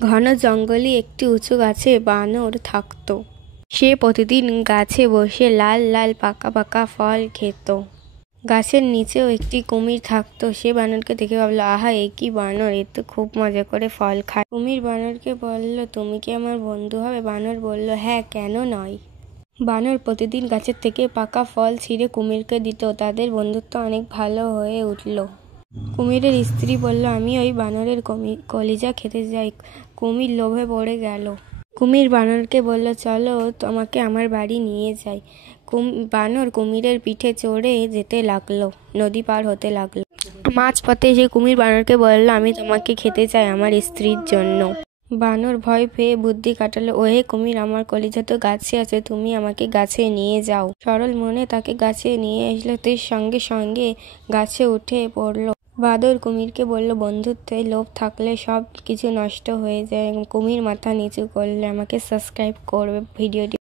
ঘন জঙ্গলে একটি উঁচু গাছে বানর থাকতো। সে প্রতিদিন গাছে বসে লাল লাল পাকা পাকা ফল খেত। গাছের নিচেও একটি কুমির থাকতো। সে বানরকে দেখে ভাবলো, আহা, এ কি বানর, এ তো খুব মজা করে ফল খায়। কুমির বানরকে বলল, তুমি কি আমার বন্ধু হবে? বানর বলল, হ্যাঁ, কেন নয়। বানর প্রতিদিন গাছের থেকে পাকা ফল ছিঁড়ে কুমিরকে দিত। তাদের বন্ধুত্ব অনেক ভালো হয়ে উঠল। কুমিরের স্ত্রী বলল, আমি ওই বানরের কলিজা খেতে যাই। কুমির লোভে পড়ে গেল। কুমির বানরকে বলল, চলো তোমাকে আমার বাড়ি নিয়ে যাই। বানর কুমিরের পিঠে চড়ে যেতে লাগলো, নদী পার হতে লাগলো। মাঝপথে এসে কুমির বানরকে বলল, আমি তোমাকে খেতে চাই আমার স্ত্রীর জন্য। বানর ভয় পেয়ে বুদ্ধি কাটালো, ওহে কুমির, আমার কলিজা তো গাছে আছে, তুমি আমাকে গাছে নিয়ে যাও। সরল মনে তাকে গাছে নিয়ে আসলো। তার সঙ্গে সঙ্গে গাছে উঠে পড়লো। বাদর কুমিরকে বলল, বন্ধুত্বে লোভ থাকলে সব কিছু নষ্ট হয়ে যায়। কুমির মাথা নিচু করলে। আমাকে সাবস্ক্রাইব করবে ভিডিওটি।